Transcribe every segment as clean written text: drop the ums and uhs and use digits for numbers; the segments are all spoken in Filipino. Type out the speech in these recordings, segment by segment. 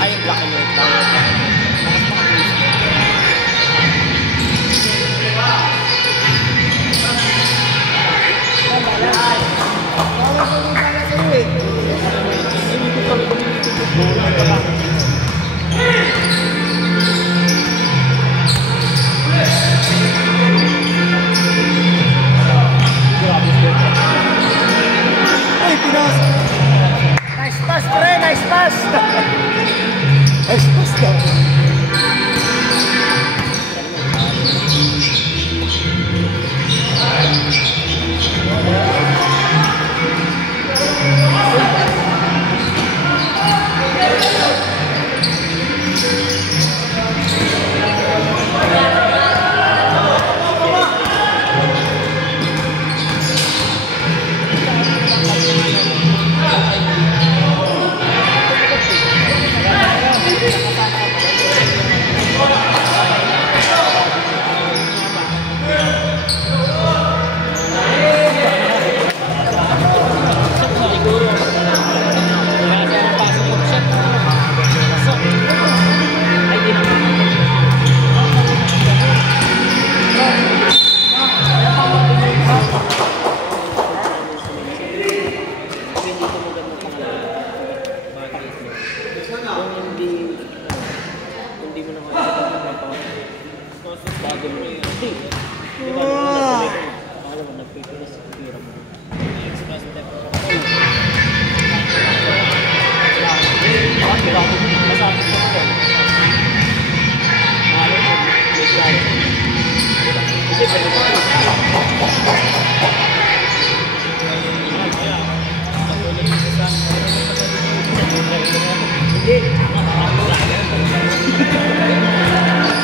Ay, black and white lang. Nice pass, pre! Nice pass! Nice pass ka!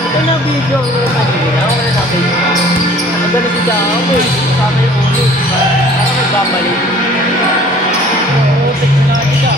Ito na video ang kanina. Wala natin yun. Maganda si Jao. Kasama yung ulo. Parang nagbabalik. Oo, tignan natin siya.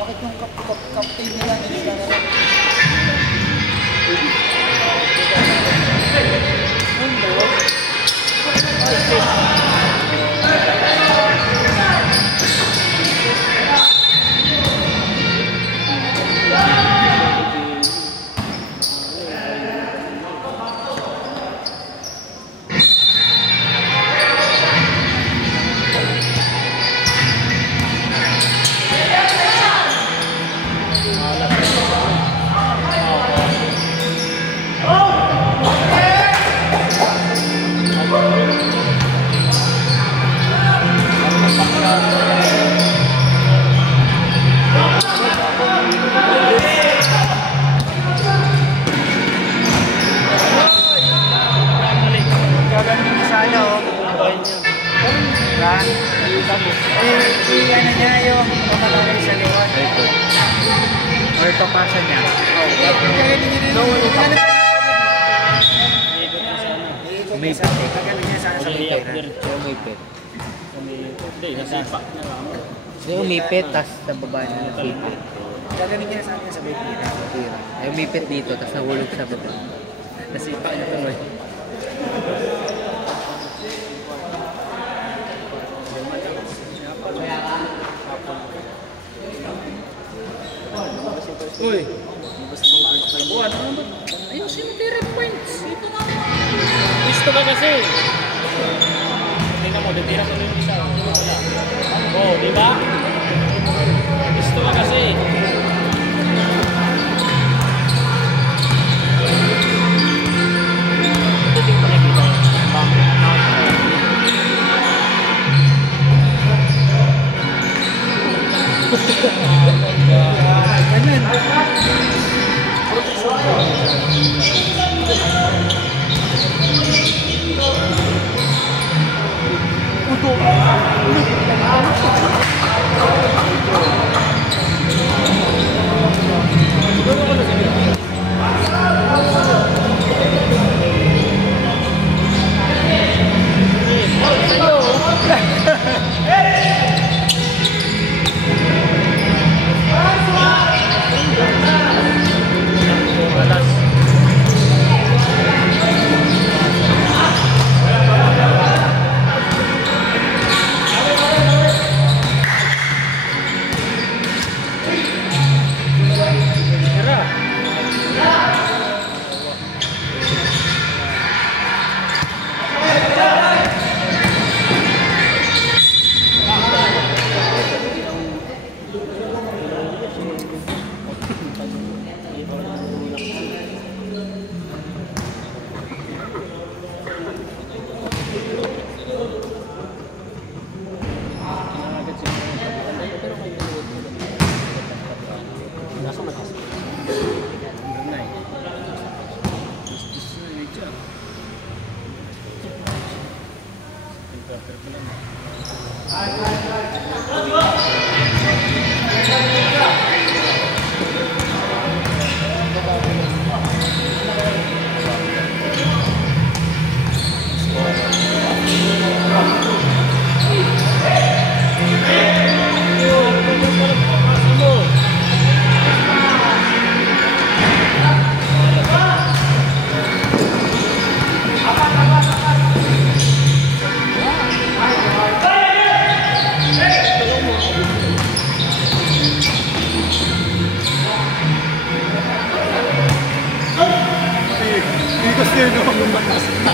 Bakit yung captain nila nila na lang? Ano niya yung pamalaway sa liwan? Or papasa niya? May pati. Kagaling niya sana sa may pera. Umipit. Hindi, nasipa. Hindi, umipit, tapos sa baba niya napipit. Kagaling niya sana sa may pera. Ay, umipit dito, tapos nahulog sa baba. Nasipa niya tuloy. Uy! Buwan, ano ba? Ayusin mo 3 points. Dito na. Gusto ka kasi. Tingnan mo, ditira ko yung isa. Oh, di ba? Gusto ka kasi. Ito din ko nakita.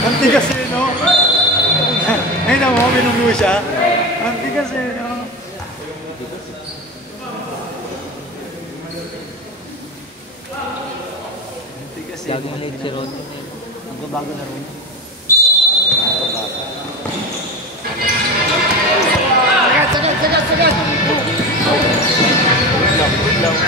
Ang tigas eh, no? Ay, naman mo, minumuyo siya. Ang tigas eh, no? Ang tigas eh. Bagong late si Ron. Magbabago na rin. Sagat! Good lang.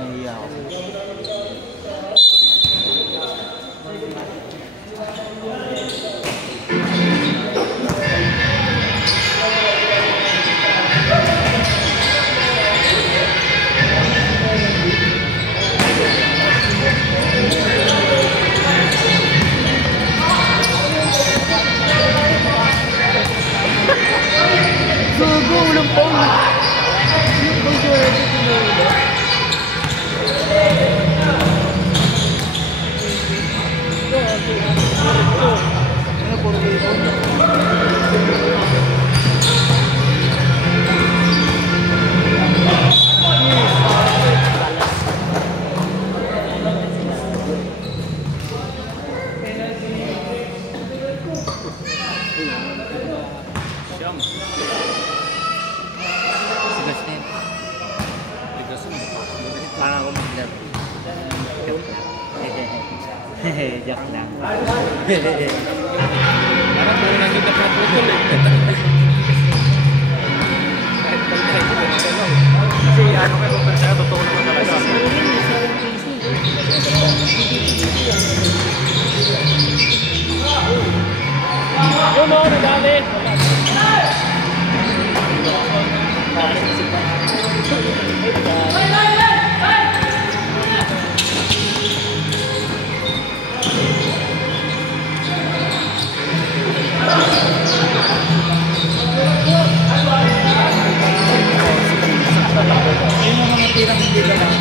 Nahiya ako. Gago, walang pang. Yung pang Jordan, tinula. Ano, puro bacon. Sigas na yun. Parang ako mag-love. Joke lang. Parang kung nandito ka putol eh. Kasi ano kayo kung sa totoo naman talaga. Yun o, nadali. Ayun ang mga tirang hindi ka lang.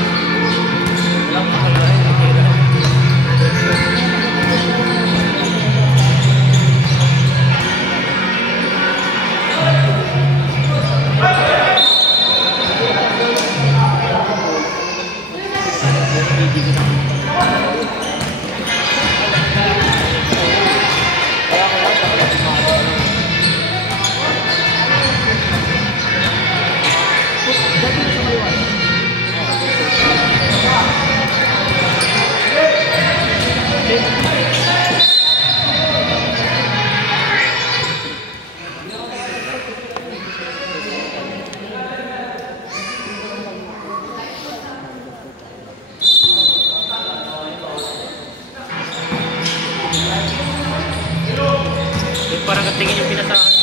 Parang katingin yung pinasahan.